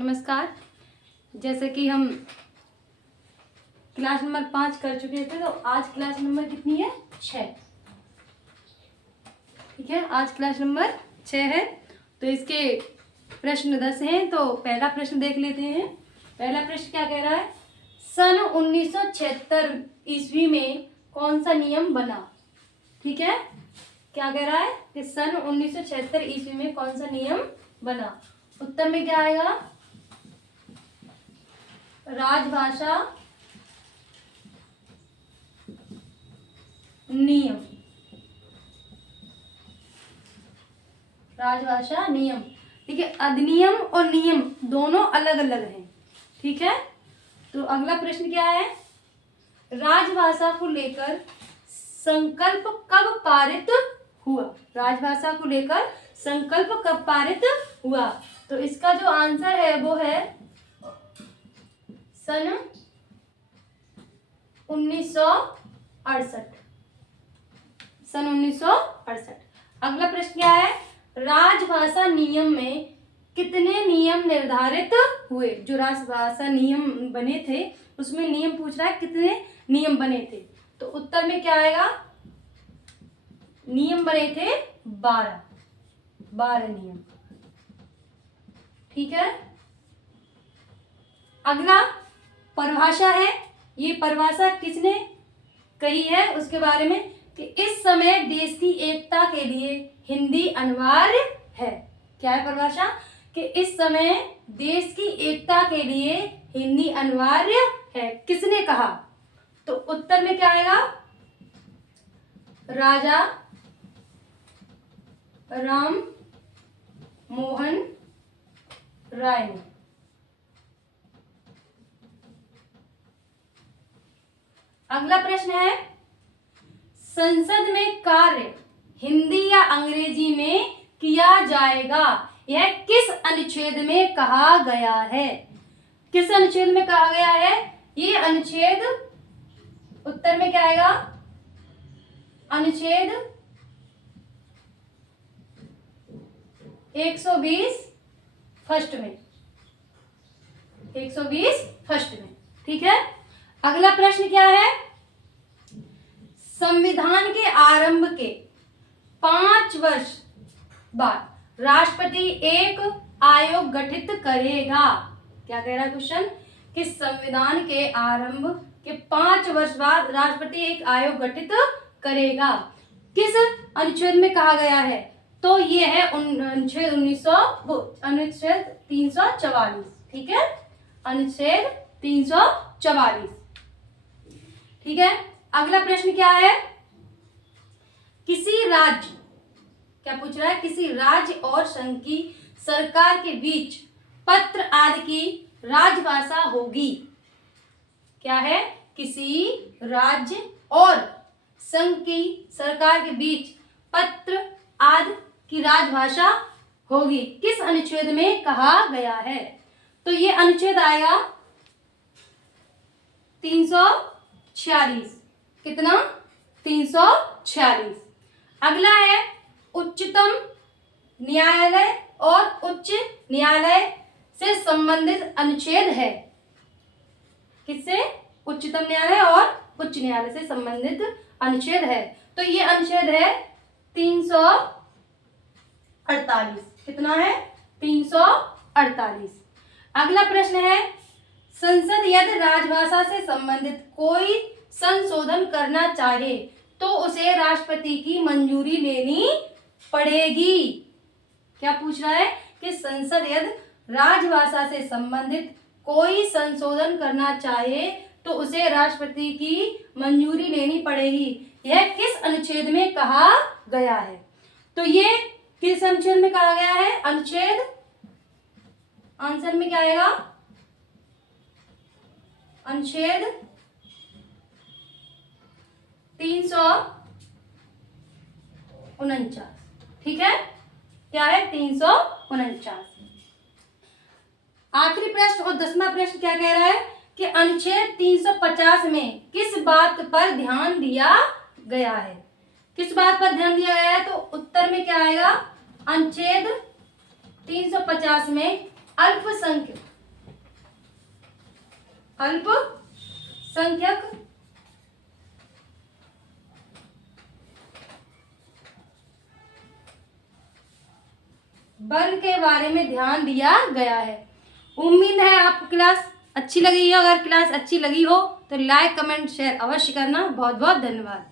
नमस्कार। जैसे कि हम क्लास नंबर 5 कर चुके थे, तो आज क्लास नंबर कितनी है? 6। ठीक है, आज क्लास नंबर 6 है। तो इसके प्रश्न 10 हैं। तो पहला प्रश्न देख लेते हैं। पहला प्रश्न क्या कह रहा है? सन 1976 ईस्वी में कौन सा नियम बना? ठीक है, क्या कह रहा है कि सन 1976 ईस्वी में कौन सा नियम बना? उत्तर में क्या आएगा? राजभाषा नियम। राजभाषा नियम। ठीक है, अधिनियम और नियम दोनों अलग अलग हैं। ठीक है, तो अगला प्रश्न क्या है? राजभाषा को लेकर संकल्प कब पारित हुआ? राजभाषा को लेकर संकल्प कब पारित हुआ? तो इसका जो आंसर है वो है सन 1968। सन 1968। अगला प्रश्न क्या है? राजभाषा नियम में कितने नियम निर्धारित हुए? जो राजभाषा नियम बने थे उसमें नियम पूछ रहा है कितने नियम बने थे। तो उत्तर में क्या आएगा? नियम बने थे 12 नियम। ठीक है, अगला परिभाषा है। ये परिभाषा किसने कही है उसके बारे में कि इस समय देश की एकता के लिए हिंदी अनिवार्य है। क्या है परिभाषा? कि इस समय देश की एकता के लिए हिंदी अनिवार्य है। किसने कहा? तो उत्तर में क्या आएगा? राजा राम मोहन राय ने। अगला प्रश्न है, संसद में कार्य हिंदी या अंग्रेजी में किया जाएगा, यह किस अनुच्छेद में कहा गया है? किस अनुच्छेद में कहा गया है? ये अनुच्छेद, उत्तर में क्या आएगा? अनुच्छेद 120 फर्स्ट में। 120 फर्स्ट में। ठीक है, अगला प्रश्न क्या है? संविधान के आरंभ के 5 वर्ष बाद राष्ट्रपति एक आयोग गठित करेगा। क्या कह रहा है क्वेश्चन? कि संविधान के आरंभ के 5 वर्ष बाद राष्ट्रपति एक आयोग गठित करेगा। किस अनुच्छेद में कहा गया है? तो ये है अनुच्छेद 344। ठीक है, अनुच्छेद 344। ठीक है, अगला प्रश्न क्या है? किसी राज्य, क्या पूछ रहा है? किसी राज्य और संघ की सरकार के बीच पत्र आदि की राजभाषा होगी। क्या है? किसी राज्य और संघ की सरकार के बीच पत्र आदि की राजभाषा होगी। किस अनुच्छेद में कहा गया है? तो ये अनुच्छेद आएगा 346। कितना? 346। अगला है उच्चतम न्यायालय और उच्च न्यायालय से संबंधित अनुच्छेद है। किससे? उच्चतम न्यायालय और उच्च न्यायालय से संबंधित अनुच्छेद है। तो ये अनुच्छेद है 348। कितना है? 348। अगला प्रश्न है, संसद यदि राजभाषा से संबंधित कोई संशोधन करना चाहे तो उसे राष्ट्रपति की मंजूरी लेनी पड़ेगी। क्या पूछ रहा है? कि संसद यदि राजभाषा से संबंधित कोई संशोधन करना चाहे तो उसे राष्ट्रपति की मंजूरी लेनी पड़ेगी। यह किस अनुच्छेद में कहा गया है? तो ये किस अनुच्छेद में कहा गया है? अनुच्छेद, आंसर में क्या आएगा? अनुच्छेद 349। ठीक है, क्या है? 349। आखिरी प्रश्न और 10वां प्रश्न क्या कह रहा है? कि अनुच्छेद 350 में किस बात पर ध्यान दिया गया है? किस बात पर ध्यान दिया गया है? तो उत्तर में क्या आएगा? अनुच्छेद 350 में अल्पसंख्यक अल्पसंख्यक वर्ग के बारे में ध्यान दिया गया है। उम्मीद है आपको क्लास अच्छी लगी हो। अगर क्लास अच्छी लगी हो तो लाइक कमेंट शेयर अवश्य करना। बहुत बहुत धन्यवाद।